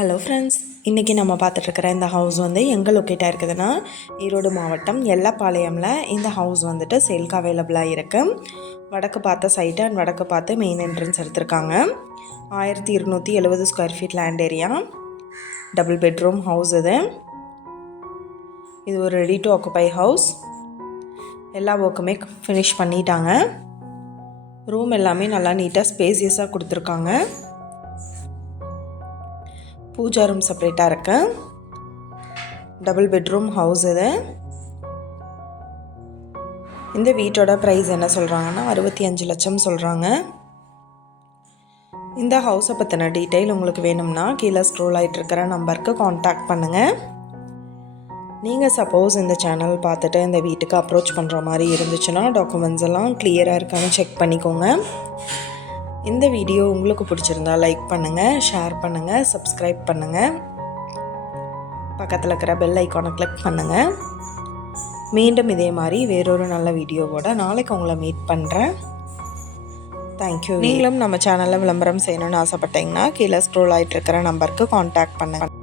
Hello friends, இன்றைக்கி நம்ம பார்த்துட்ருக்கிற இந்த ஹவுஸ் வந்து எங்கே லொக்கேட்டாக இருக்குதுன்னா ஈரோடு மாவட்டம் எல்லப்பாளையமில் இந்த ஹவுஸ் வந்துட்டு சேல்க்கு அவைலபிளாக இருக்குது. வடக்கு பார்த்த சைட்டு அண்ட் வடக்கு பார்த்து மெயின் என்ட்ரன்ஸ் எடுத்திருக்காங்க. 1270 square feet land area, double bedroom house. இது ஒரு ரெடி டு ஆக்குபை ஹவுஸ். எல்லா ஒர்க்குமே ஃபினிஷ் பண்ணிட்டாங்க. ரூம் எல்லாமே நல்லா நீட்டாக ஸ்பேசியஸாக கொடுத்துருக்காங்க. பூஜா ரூம் செப்பரேட்டாக இருக்கு. டபுள் பெட்ரூம் ஹவுஸ் இது. இந்த வீட்டோட ப்ரைஸ் என்ன சொல்கிறாங்கன்னா 65 லட்சம் சொல்கிறாங்க. இந்த ஹவுஸை பற்றின டீட்டெயில் உங்களுக்கு வேணும்னா கீழே ஸ்க்ரோல் ஆகிட்டு இருக்கிற நம்பருக்கு காண்டாக்ட் பண்ணுங்கள். நீங்கள் சப்போஸ் இந்த சேனல் பார்த்துட்டு இந்த வீட்டுக்கு அப்ரோச் பண்ணுற மாதிரி இருந்துச்சுன்னா டாக்குமெண்ட்ஸ் எல்லாம் கிளியராக இருக்கான்னு செக் பண்ணிக்கோங்க. இந்த வீடியோ உங்களுக்கு பிடிச்சிருந்தா லைக் பண்ணுங்கள், ஷேர் பண்ணுங்கள், சப்ஸ்கிரைப் பண்ணுங்கள், பக்கத்தில் இருக்கிற பெல் ஐக்கானை கிளிக் பண்ணுங்கள். மீண்டும் இதே மாதிரி வேறொரு நல்ல வீடியோவோட நாளைக்கு உங்களை மீட் பண்ணுறேன். தேங்க்யூ. நீங்களும் நம்ம சேனலில் விளம்பரம் செய்யணும்னு ஆசைப்பட்டீங்கன்னா கீழே ஸ்க்ரோல் ஆகிட்டு இருக்கிற நம்பருக்கு காண்டாக்ட் பண்ணுங்கள்.